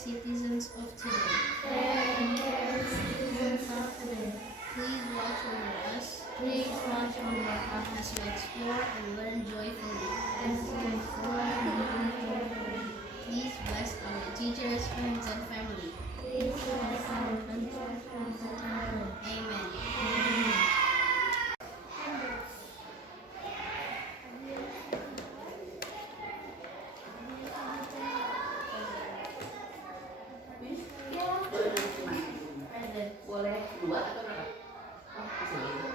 citizens of today. Fair and caring citizens of today. Please watch over us Please watch over us as we explore and learn joyfully. as we explore and learn joyfully. Please bless our teachers, friends, and family. Please bless our teachers, friends, and family. Amen. Amen. Boleh dua atau berapa? Oh, di sini.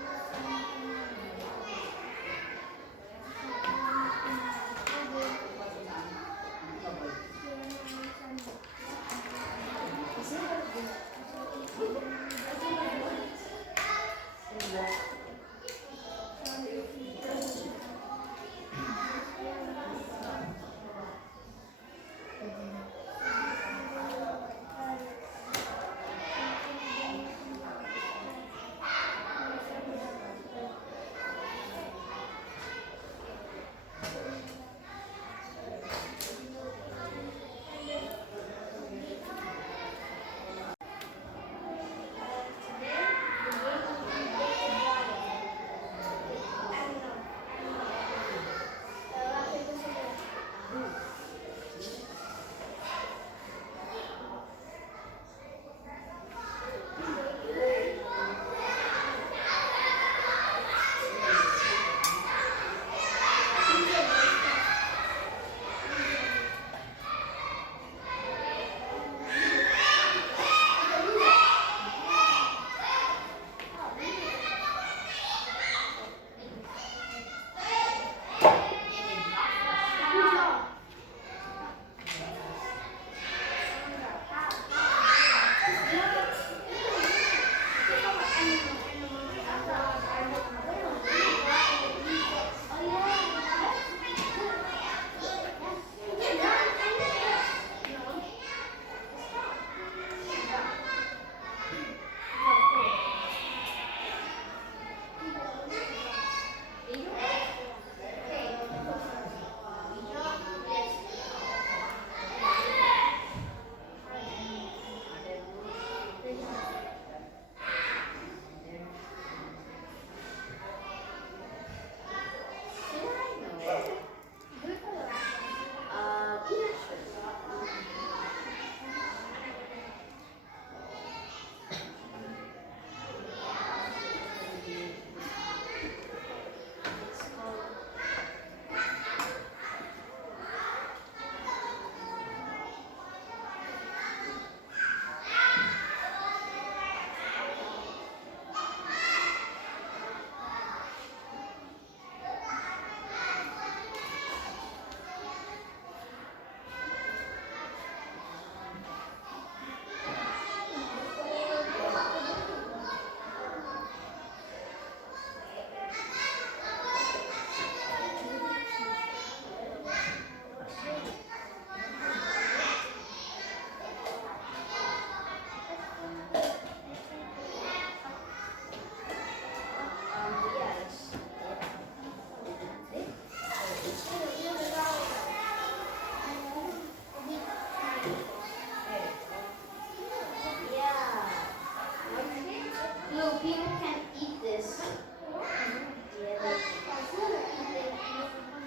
Look, people can eat this.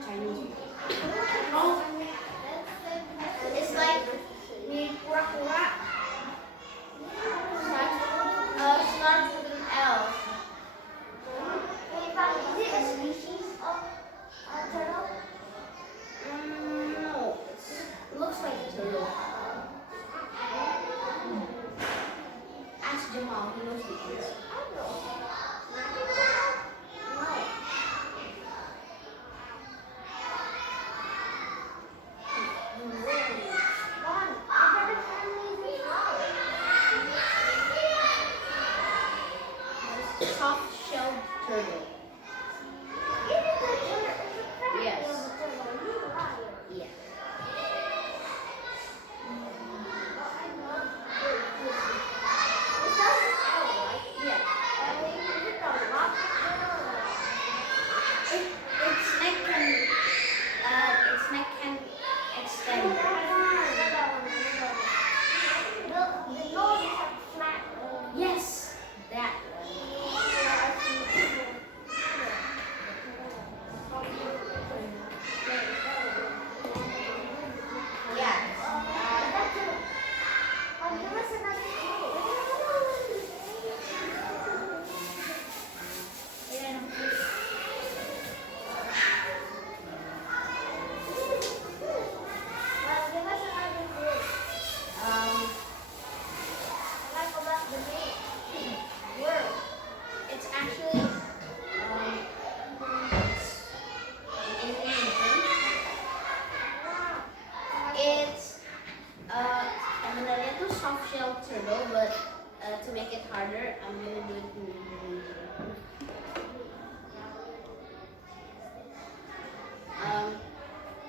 Chinese. Oh, it's like kura-kura. Starts with an L. Is it a species of turtle? No, it looks like a turtle. Ask Jamal, he knows the answer. Soft-shelled turtle. Yes. Yeah. Its neck can extend. soft shell turtle, but to make it harder, I'm gonna do it in Indonesian.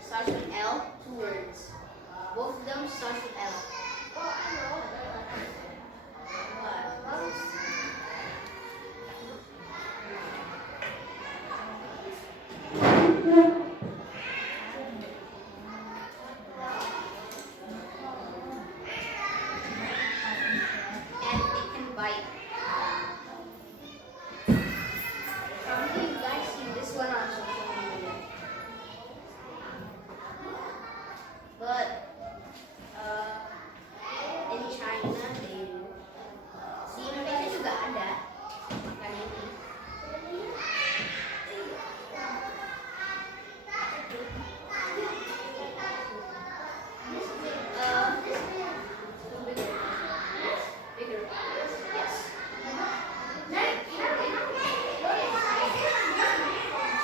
Starts with L, 2 words. Both of them start with L. Oh, I know. What? And it can bite. Probably you guys see this one on social media. But in China they do. Di Indonesia juga ada makan ini. Bigger. Yes.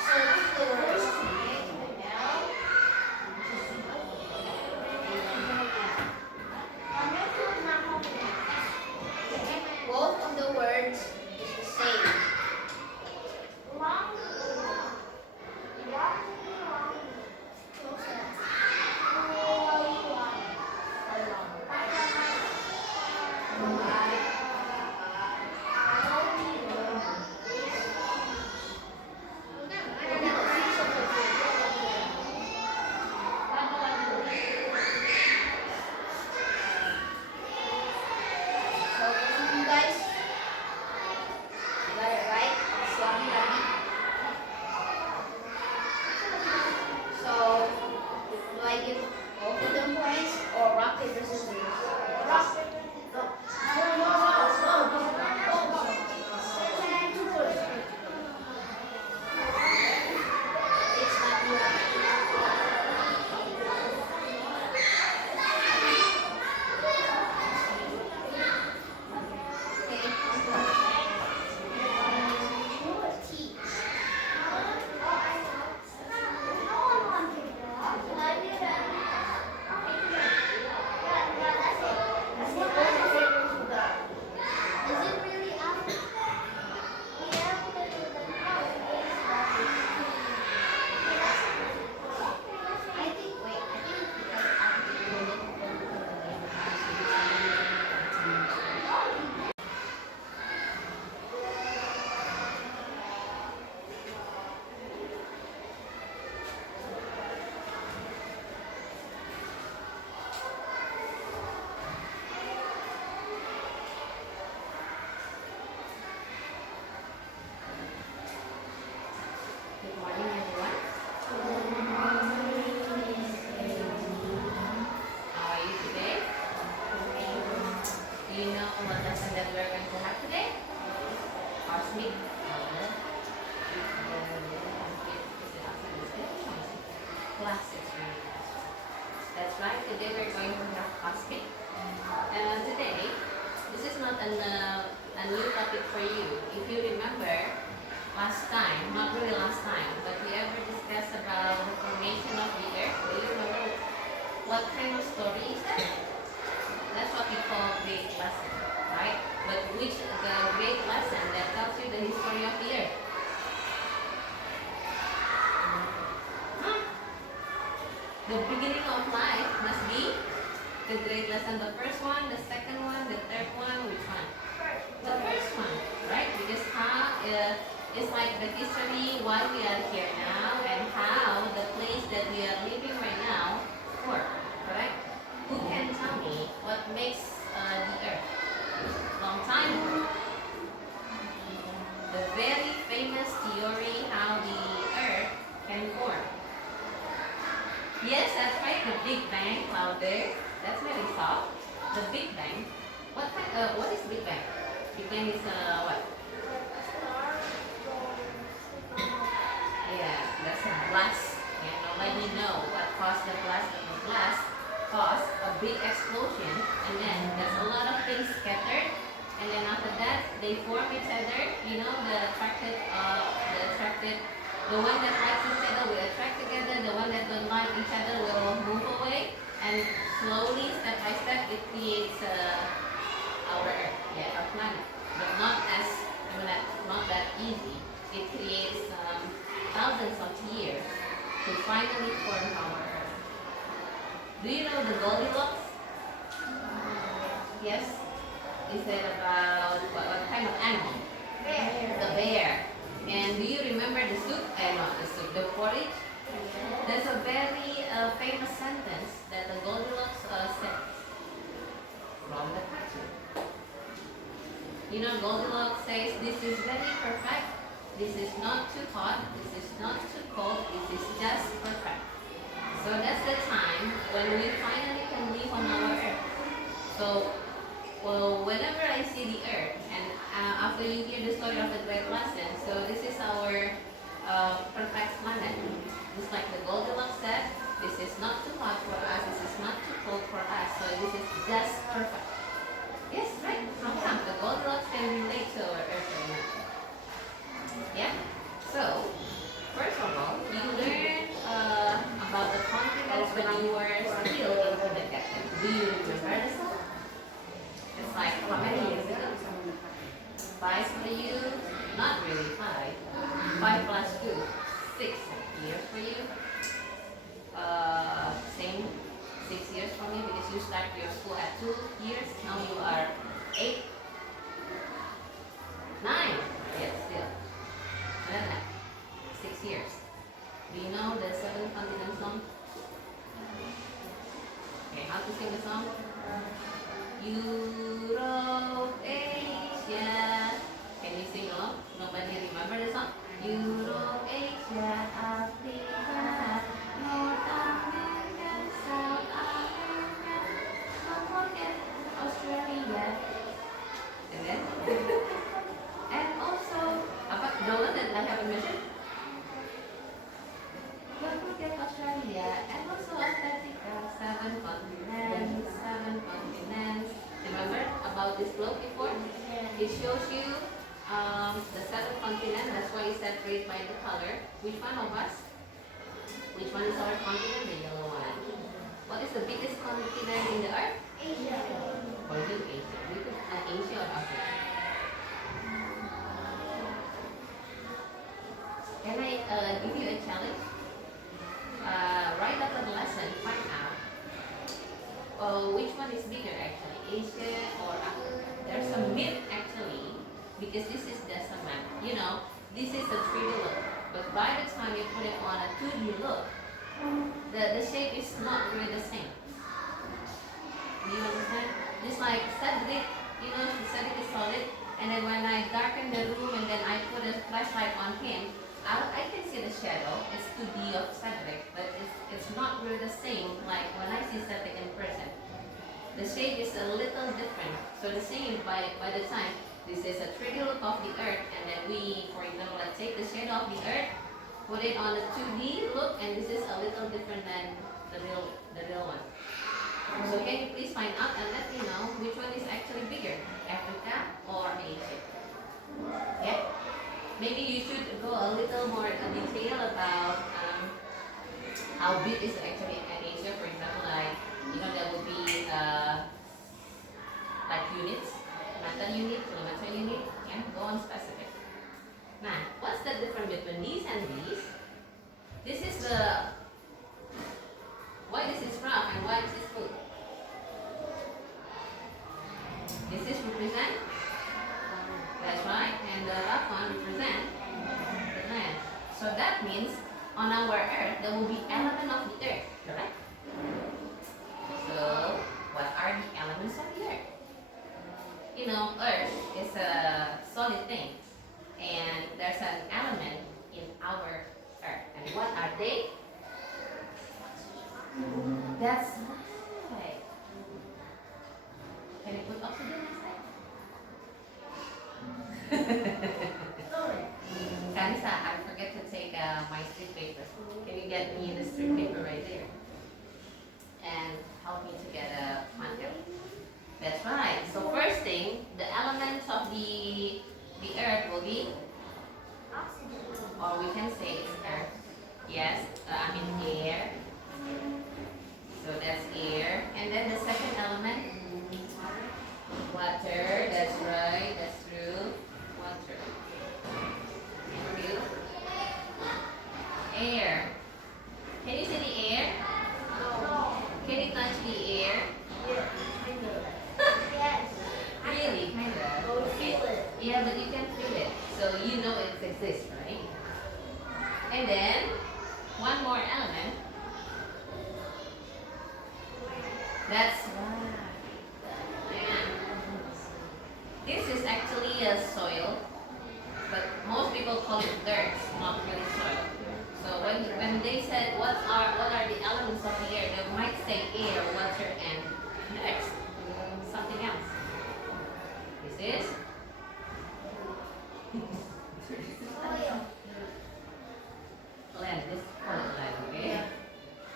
So this is the worst. Both of the words is the same. So you guys got it right. Suami tadi. So do I give both of them points or rock paper scissors? Rock paper. It's not you. Good morning, everyone. How are you today? Do you know what lesson that we're going to have today? Cosmic classes. That's right. Today we're going to have cosmic. Today, this is not a new topic for you. If you remember, last time, not really last time, but we ever discussed about the formation of the earth. Do you remember what kind of story is that? That's what we call great lesson, right? But which the great lesson that tells you the history of the earth? The beginning of life must be the great lesson. The first one, the second one, the third one, which one? The first one, right? Because how it's like the history, why we are here now, and how the place that we are living right now work, correct? Who can tell me what makes the earth? Long time ago. The very famous theory how the earth can form. Yes, that's right, the Big Bang, louder. That's very soft. The Big Bang. What is Big Bang? Big Bang is what? Yeah, that's a blast. And let me know what caused the blast. The blast caused a big explosion, and then there's a lot of things scattered, and then after that they form each other. You know, the one that likes each other will attract together. The one that don't like each other will move away, and slowly, step by step, it creates know the Goldilocks? Yes. Is it about what kind of animal? The bear. And do you remember the soup? Not the soup, the porridge? There's a very famous sentence that the Goldilocks said from the cartoon. You know, Goldilocks says, this is very perfect. This is not too hot. This is not too cold. This is just perfect. So that's the time when we finally can live on our earth. So, well, whenever I see the earth, and after you hear the story of the great lesson, so this is our perfect planet. Just like the Goldilocks said, this is not too hot for us, this is not too cold for us, so this is just perfect. Yes, right? How come? The Goldilocks can relate to our earth right now. Yeah? So, first of all, you learned about the continents when you were still in kindergarten. Do you remember the song? It's like, how many years ago? 5 for you? Not really 5. 5 plus 2. 6 years for you. Same 6 years for me because you start your school at 2 years. Now you are 8. 9. Yes, still. More than that. 6 years. Do you know the 7 continent song? Okay, how to sing the song? Europe, Asia. Can you sing along? Nobody remember the song? Europe, Asia, Africa, North America, South America, don't forget Australia. And then? And also, apa? The one that I haven't mentioned? Don't forget Australia and also Antarctica, 7 continents, 7 continents. Remember about this globe before? It shows you the 7 continents. That's why it's separated by the color. Which one of us? Which one is our continent? The yellow one. What is the biggest continent in the earth? Asia. For you, Asia. We could Asia or Africa. Can I give you a challenge? Right after the lesson, find out which one is bigger actually, Asia or Africa. There's a myth actually, because this is just a map. You know, this is a 3D look, but by the time you put it on a 2D look, the shape is not really the same. Do you understand? Just like Cedric, you know, Cedric is solid, and then when I darken the room and then I put a flashlight on him, I can see the shadow. It's 2D of Cedric, but it's not really the same like when I see Cedric in person. The shape is a little different. So the same by the time this is a 3D look of the earth, and then we, for example, like take the shadow of the earth, put it on a 2D look, and this is a little different than the real one. So can you please find out and let me know which one is actually bigger, Africa or Asia? Yeah? Maybe you should go a little more detail about how big is actually an Asia. For example, like, you know, there will be like units, meter unit, kilometer unit, yeah, go on specific. Now, what's the difference between these and these? This is the, why this is rough and why this is smooth? This is represent, that's right, and the rough one represent the land. So that means on our earth there will be element of the earth, correct? So what are the elements of the earth? You know, earth is a solid thing, and there's an element in our earth. And what are they? That's right. Can you put oxygen inside? Kanisa, I forget to take my strip paper. Can you get me the strip paper right there? And help me to get a marker. That's right. So first thing, the elements of the earth will be, or we can say it's earth. Yes, I mean air. So that's air. And then the second element, water. That's right. That's true. Water. Thank you. Air. Can you see the air? Can you touch the Yeah, but you can feel it, so you know it exists, right? And then one more element. That's yeah. This is actually a soil, but most people call it dirt, not really soil. So when they said what are the elements of the air, they might say air, water, and next something else. This is land. Just call it land, okay?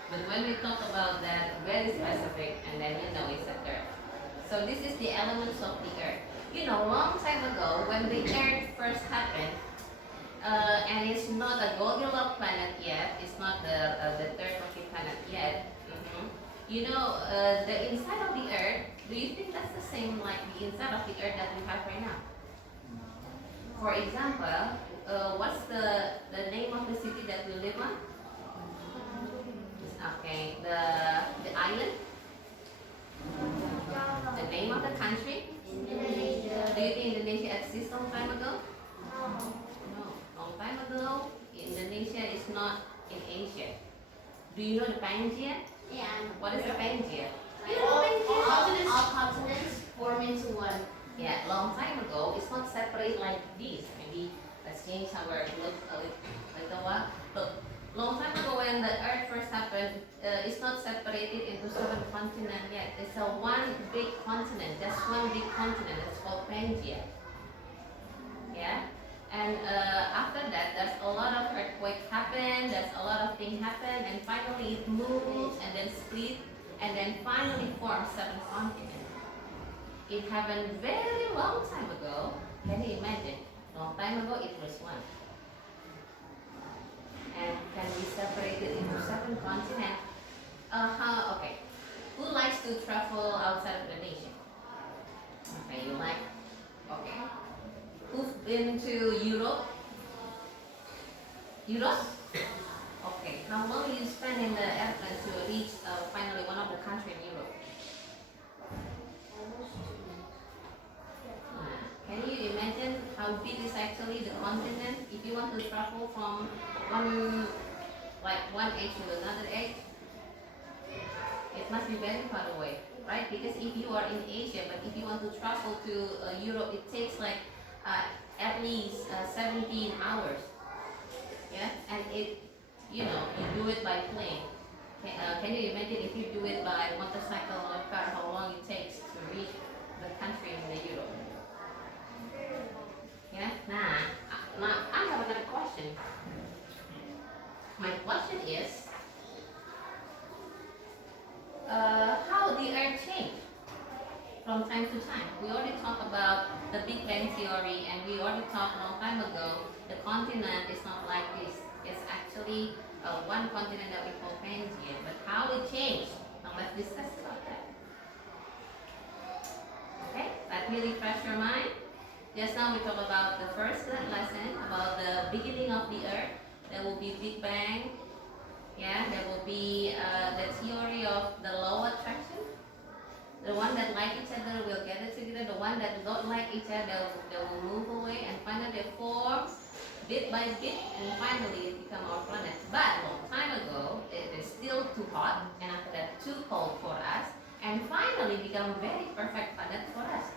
But when we talk about that very specific, and then you know it's a dirt. So this is the elements of the earth. You know, long time ago when the earth first happened, and it's not a Goldilocks planet yet. It's not the third rocky planet yet. You know, the inside of the earth. Do you think that's the same like the inside of the earth that we have right now? For example, what's the name of the city that we live on? Okay, the island. The name of the country. Indonesia. Do you think Indonesia exists long time ago? No, long time ago, Indonesia is not in Asia. Do you know the Pangaea? Yeah. What is the Pangaea? All continents form into one. Yeah, long time ago, it's not separate like this. Maybe let's change our look a little while. Look, long time ago when the Earth first happened, it's not separated into 7 continents yet. It's a one big continent, just one big continent. It's called Pangaea. Yeah. And after that, there's a lot of earthquake happen, there's a lot of things happen, and finally it moves and then split, and then finally forms 7 continents. It happened very long time ago. Can you imagine? Long time ago it was one. And can be separated into 7 continents. Okay. Who likes to travel outside of the nation? Okay, you like? Okay. Who's been to Europe? Europe? Okay. How long you spend in the airplane to reach finally one of the countries in Europe? Can you imagine how big is actually the continent? If you want to travel from one age to another age, it must be very far away, right? Because if you are in Asia, but if you want to travel to Europe, it takes like at least 17 hours. Yeah, and you do it by plane. Can you imagine if you do it by motorcycle or car, how long it takes to reach the country in the Europe? Yeah. Now I have another question. My question is, how the Earth changed from time to time. We already talked about the Big Bang Theory, and we already talked a long time ago. The continent is not like this. It's actually one continent that we call Pangaea. But how it changed? Now let's discuss about that. Okay, let me refresh your mind. Just now we talked about the first lesson about the beginning of the Earth. There will be Big Bang. Yeah, there will be the theory of the law of attraction. The one that like each other will gather together. The one that don't like each other, they will move away. And finally they form bit by bit. And finally it become our planet. But long time ago, it is still too hot. And after that, too cold for us. And finally become very perfect planet for us.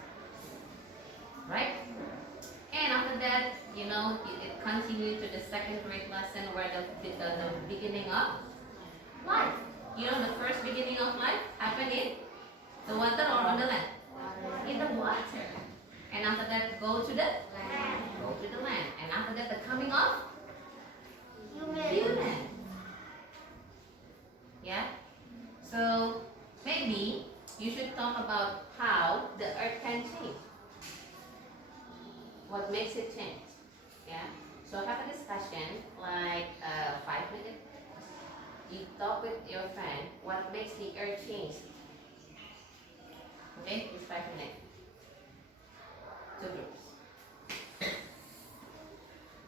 Right? And after that, it continued to the second grade lesson where the beginning of life. The first beginning of life happened in the water or on the land? In the water. And after that, go to the land. And after that, the coming of human. Yeah? So, maybe you should talk about how the earth can change. What makes it change? Yeah. So have a discussion, like 5 minutes. You talk with your friend. What makes the earth change? Okay, it's 5 minutes. 2 groups.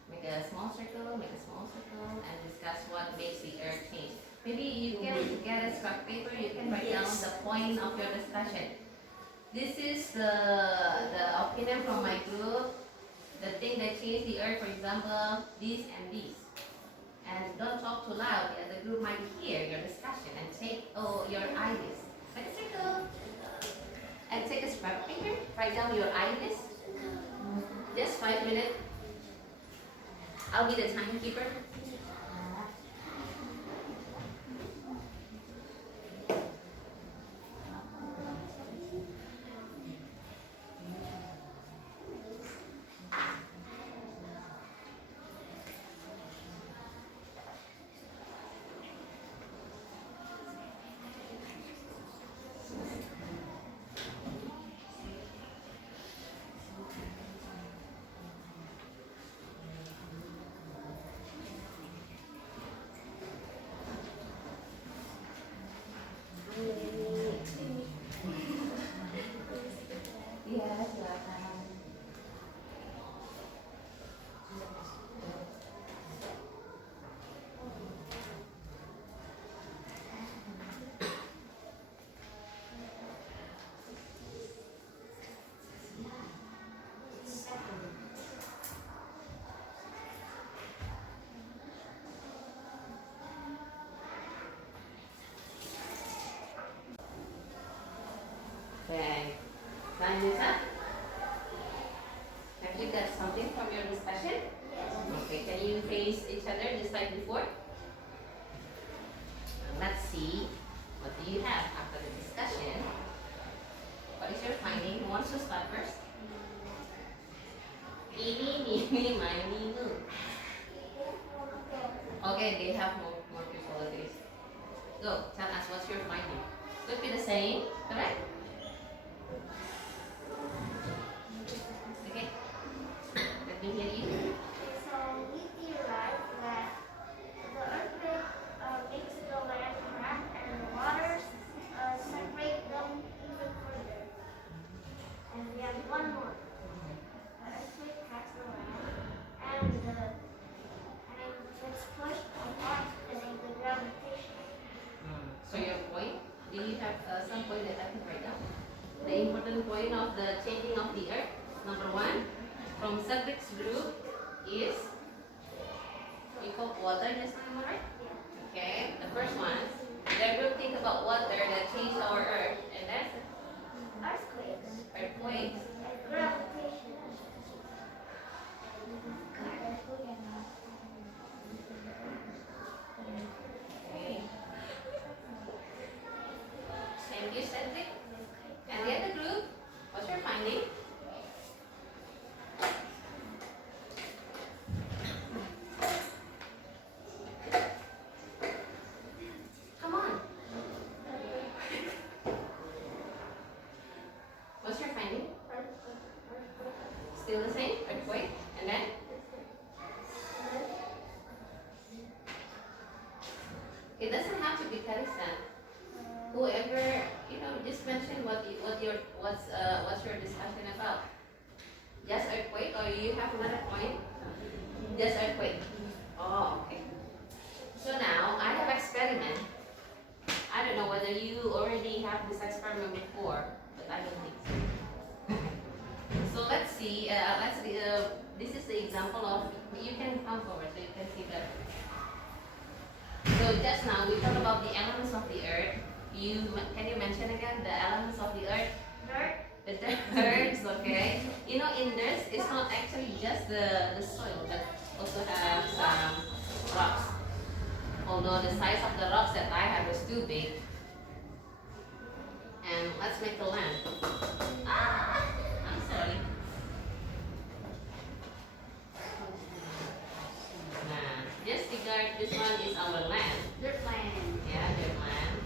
Make a small circle, and discuss what makes the earth change. Maybe you can get a scrap paper. You can write down the point of your discussion. This is the opinion from my group. the thing that changed the earth, for example, this and this. And don't talk too loud, the other group might hear your discussion and take your ideas. Take a scrap paper, write down your ideas. Just 5 minutes. I'll be the timekeeper. Iya, silakan. Okay. Vanessa, have you got something from your discussion? Okay, can you face each other just like before? Let's see, what do you have after the discussion? What is your finding? Who wants to start first? Ini, mini, miny, moo. Okay, they have more qualities. Go, tell us what's your finding. Could be the same, correct? Okay, let me hear you. So we theorize that the earthquake makes the land crack and the waters separate them even further. And we have one more. The earthquake cracks the land and it's pushed apart because of the gravitation. So your point, do you have some point that I can write down? The important point of the changing of the earth, number one, from Cedric's group is equal water, just am I right? Okay, the first one, their group think about water that changed our earth, and then Earthquakes earthquakes. and gravitation. Okay. Thank you, Cedric. And the other group, what's your finding? Come on. What's your finding? Still the same? Earthquake? And then? It doesn't have to be Karisan. Whoever, just mention what's your discussion about. Just earthquake, or you have another point? Just earthquake. Oh, okay. So now I have experiment. I don't know whether you already have this experiment before, but I don't think so. So let's see. This is the example of. You can come forward so you can see better. So just now we talked about the elements of the earth. Can you mention again the elements of the earth? Dirt. The dirt, okay. In dirt, it's not actually just the soil, but also have some rocks. Although the size of the rocks that I have is too big. And let's make the land. I'm sorry. Nah, just regard this one is our land. Dirt land. Yeah, dirt land.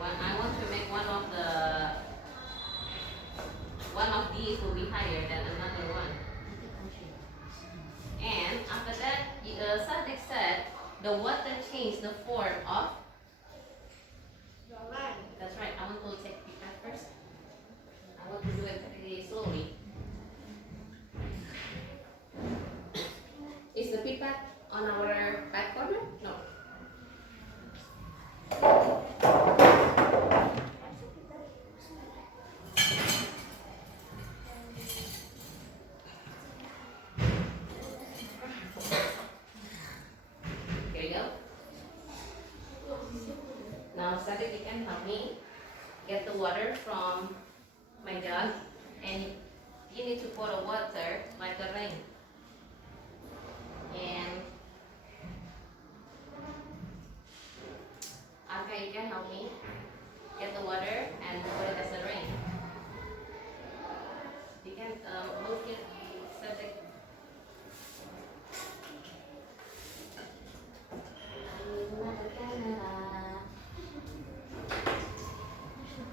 I want to make one of these will be higher than another one. And after that, Sadik said the water changed the form of. The land. That's right. I want to take picture first. I want to do it very slowly. Is the pit pat on our back corner? No. help me get the water from my jug, and you need to pour the water like a rain. And okay, you can help me get the water and pour it as a rain. You can move your subject.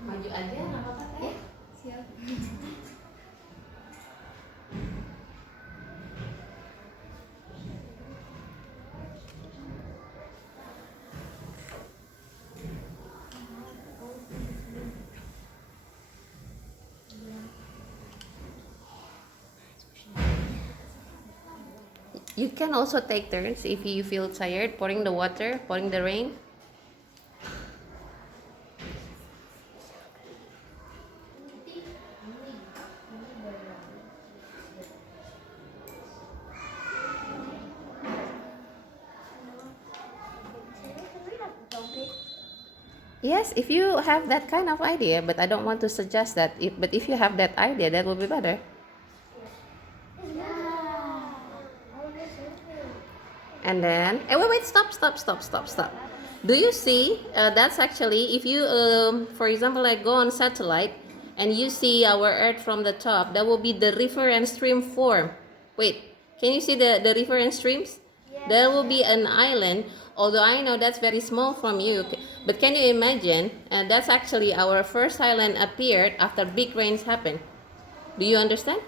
Maju aja nggak apa-apa kan? Siap. You can also take turns if you feel tired pouring the water, pouring the rain. Yes, if you have that kind of idea, but I don't want to suggest that. But if you have that idea, that will be better. And then, wait, stop. Do you see? That's actually, if you, for example, like go on satellite, and you see our Earth from the top, that will be the river and stream form. Wait, can you see the river and streams? There will be an island, although I know that's very small from you, but can you imagine? That's actually our first island appeared after big rains happened. Do you understand?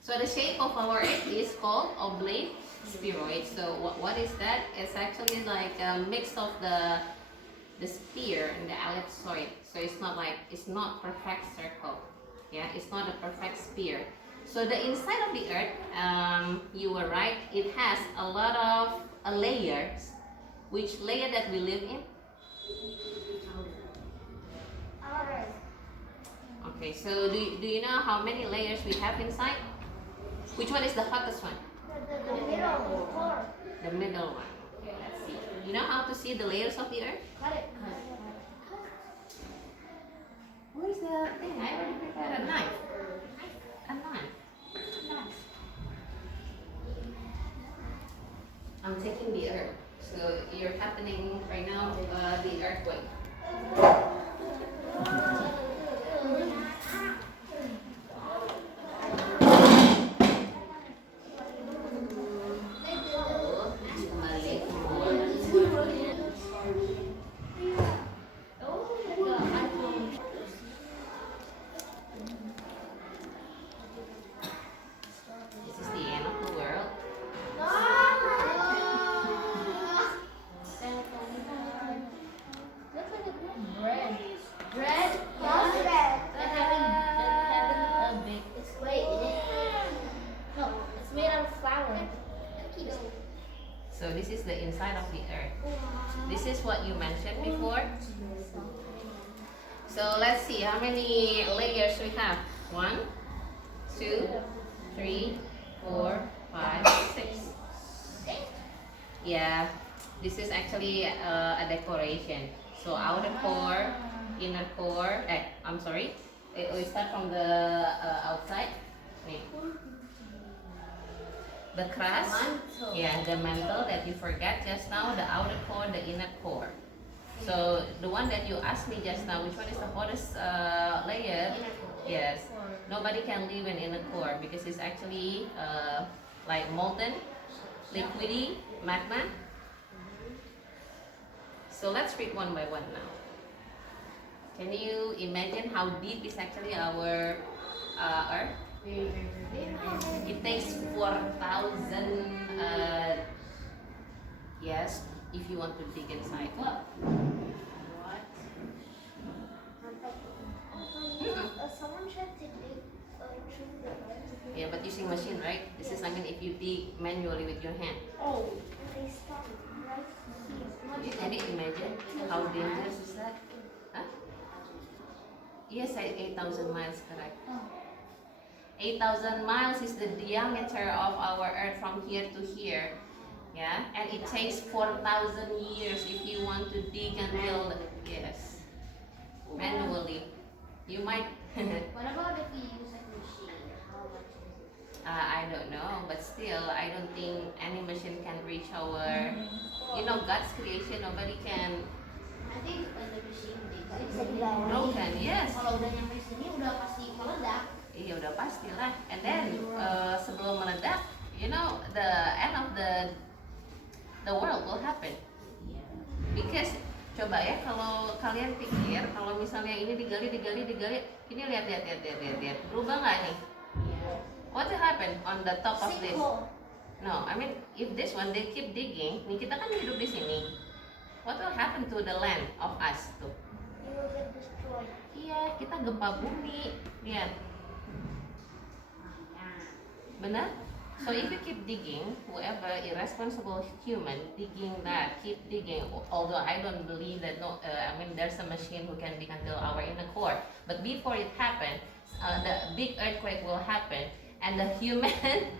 So the shape of our Earth is called oblate spheroid. So what is that? It's actually like a mix of the sphere and the ellipsoid. So it's not perfect circle. Yeah, it's not a perfect sphere. So the inside of the Earth, you were right, it has a lot of layers. Which layer that we live in? Outer. Okay, so do you know how many layers we have inside? Which one is the hottest one? The middle, the floor. The middle one. Okay, let's see. You know how to see the layers of the Earth? Cut it. Where's the thing? I already prepared a knife. A knife. I'm taking the Earth. So you're happening right now, the earthquake. This is the end of the world. Bread. Bread? Yes, bread. It's white, isn't it? No, it's made out of flour. So this is the inside of the Earth. This is what you mentioned before. So let's see how many layers we have. 1, 2, 3, 4, 5, 6. Yeah, this is actually a decoration. So outer core, inner core. I'm sorry. We start from the outside. Nih. The crust, yeah, the mantle that you forgot just now, the outer core, the inner core. So the one that you asked me just now, which one is the hottest layer? Yes, nobody can live in inner core because it's actually like molten, liquidy magma. So let's read one by one now. Can you imagine how deep is actually our Earth? It takes 4,000 yes, if you want to dig inside. What? Someone tried to dig through the earth. Yeah, but using machine, right? This is, I mean, if you dig manually with your hand. Oh, and they stopped right here. Can you imagine how dangerous is that? Huh? Yes, 8,000 miles, correct. 8,000 miles is the diameter of our Earth from here to here. Yeah, and it takes 4,000 years if you want to dig until yes, manually. You might. What about if we use a machine? How much is it? I don't know, but still, I don't think any machine can reach our, God's creation. Nobody can I think the machine digs broken. Yes. Kalau udah nyampe sini udah pasti meledak. Iya udah pastilah. And then sebelum meledak, the end of the world will happen. Because coba ya kalau kalian pikir kalau misalnya ini digali, ini lihat, berubah nggak nih? What will happen on the top of this? Sinkhole. No, I mean if this one they keep digging, nih kita kan hidup di sini. What will happen to the land of us tuh? You will get destroyed. Iya, kita gempa bumi. Lihat. Benar? So if you keep digging, whoever irresponsible human digging that, keep digging. Although I don't believe that there's a machine who can dig until our inner core. But before it happens, the big earthquake will happen, and the human,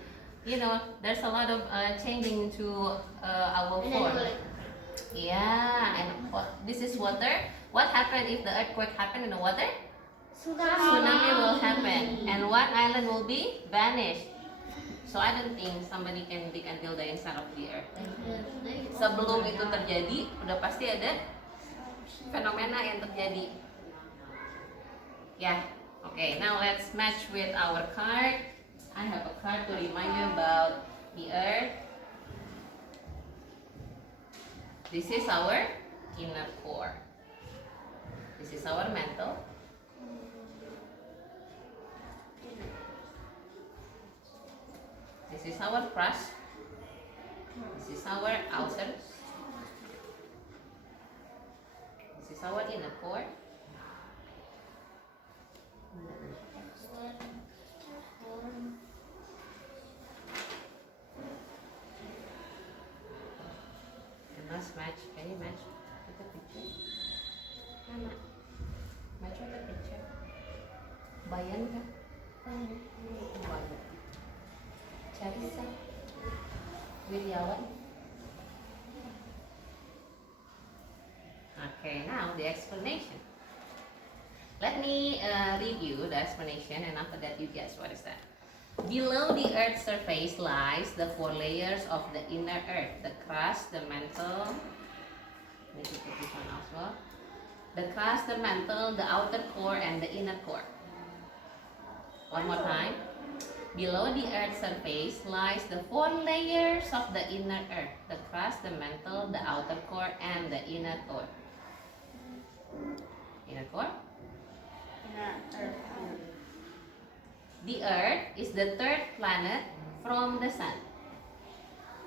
there's a lot of changing to our And then you form. will Yeah, and this is water. What happened if the earthquake happened in the water? Tsunami will happen, and one island will be vanished. So I don't think somebody can dig until the inside of the earth. Sebelum itu terjadi, udah pasti ada fenomena yang terjadi. Yeah. Okay. Now let's match with our card. I have a card to remind you about the earth. This is our inner core. This is our mantle. This is our crust. This is our outer. This is our inner core. You must match. Can you match with the picture? Match with the picture. Bayan ka? Bayan. Charissa. Wiryawan. Okay, now the explanation. Let me review the explanation, and after that you guess what is that. Below the Earth's surface lies the 4 layers of the inner Earth: the crust, the mantle. Need to put this one as well. The crust, the mantle, the outer core, and the inner core. One more time. Below the Earth's surface lies the 4 layers of the inner Earth: the crust, the mantle, the outer core, and the inner core. Inner core. The Earth is the 3rd planet from the Sun.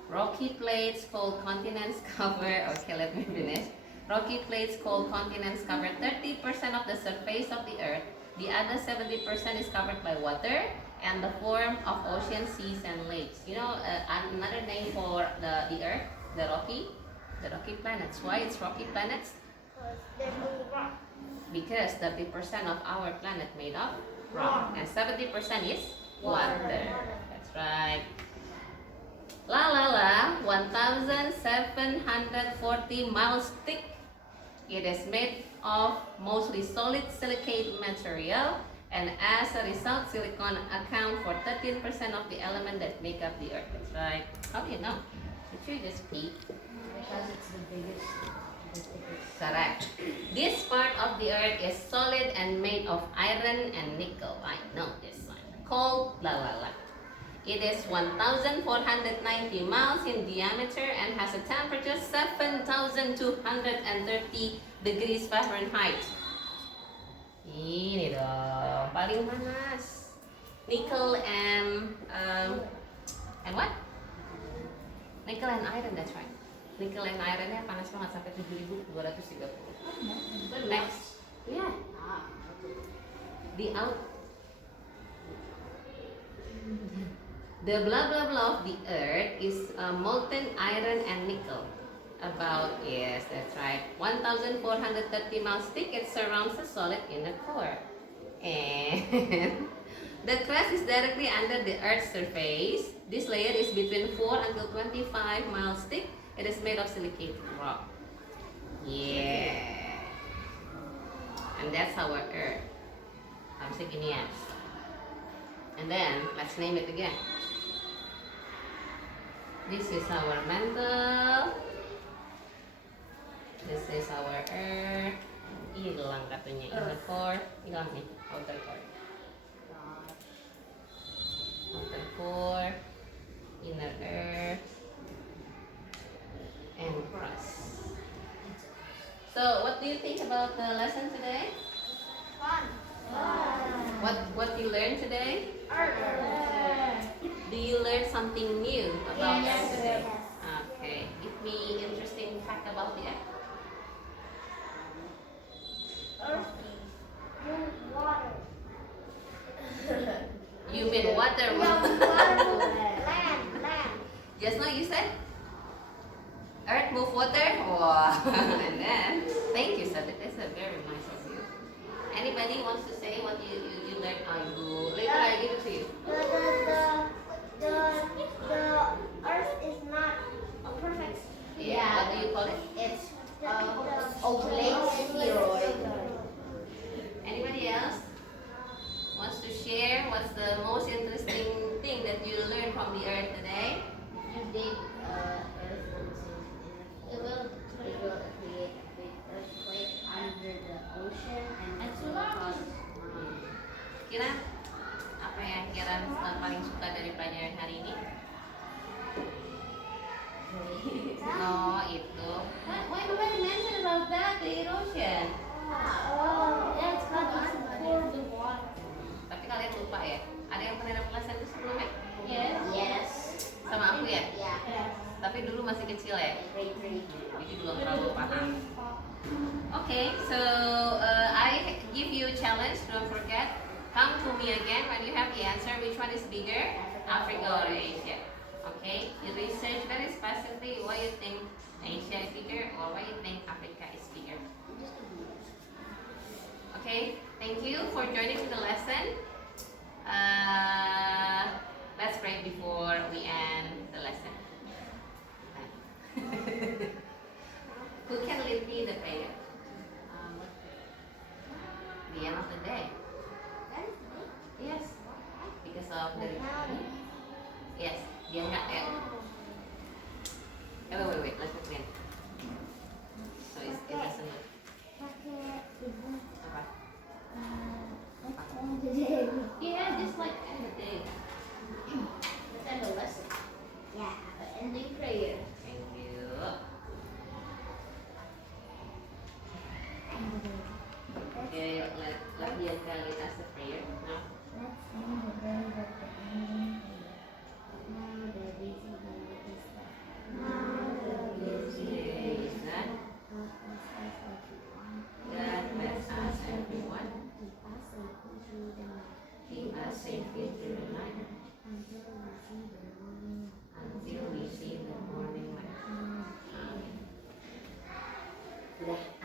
Rocky plates called continents cover. Okay, let me finish. Rocky plates called continents cover 30% of the surface of the Earth. The other 70% is covered by water and the form of oceans, seas, and lakes. Another name for the Earth, the rocky planets. Why it's rocky planets? Because there's only rock. Because 30% of our planet made of rock and 70% is water. That's right. La 1,740 miles thick. It is made of mostly solid silicate material, and as a result, silicon account for 13% of the element that make up the Earth. That's right. How do you know? Did you just peek? Because it's the biggest. Correct. This part of the Earth is solid and made of iron and nickel. I know this one. Called La. It is 1,490 miles in diameter and has a temperature 7,230 degrees Fahrenheit. Ini dong, paling panas. Nickel and what? Nickel and iron, that's right. Nickel and ironnya panas banget sampai 7.230. Next, yeah. The blah blah blah of the Earth is molten iron and nickel. About, yes, that's right, 1,430 miles thick. It surrounds the solid inner core. And The crust is directly under the Earth's surface. This layer is between 4 until 25 miles thick. It is made of silicated rock. Yeah. And that's our Earth. Harusnya gini ya. And then, let's name it again. This is our mantle. This is our Earth. Hilang katanya, inner core. Hilang nih, outer core. Outer core, inner Earth, and crust. So, what do you think about the lesson today? Fun. What you learned today? Earth. Do you learn something new about Yes. Earth today? Okay. Give me interesting fact about the Earth. Earth. Moon. Water. You mean water? Land. Just now you said Earth move water. Wow. And then thank you, Sadik. That's a very nice of you. Anybody wants to say what you learned? Later I give it to you. The Earth is not a perfect. Yeah. What do you call it? It's ovulate spheroid. Anybody else wants to share what's the most interesting thing that you learned from the Earth today? You dig Earth it will create a big earthquake under the ocean and tsunami. Kira apa ya Kira paling suka dari pelajaran hari ini? Oh itu. Why nobody mention about that? The erosion. Yeah, it's called pour the water. Tapi kalian lupa ya? Ada yang pernah dapat lesson itu sebelumnya? Yes. Sama aku ya? Yeah. Tapi dulu masih kecil ya? Grade 3. Jadi belum terlalu paham. Okay, so I give you a challenge. Don't forget, come to me again when you have the answer. Which one is bigger, Africa or Asia? Okay, you research very specifically why you think Asia is bigger or why you think Africa is bigger. Okay, thank you for joining the lesson. Let's pray before we end the lesson. Who can lead me the prayer? The end of the day. Yes, because of the yes, dia nggak ya. Wait, let's explain. So it doesn't look. Apa? Yeah, just like end the day. Let's end the lesson. Yeah. Ending prayer. Thank you. Okay, let Bianca lead us the prayer now. Let's end the day with the ending. Now the busy day is done. Now the busy day is done. God bless us everyone. Keep us safely through the night. Keep us safely through the night until we see the morning light. Amen. Udah.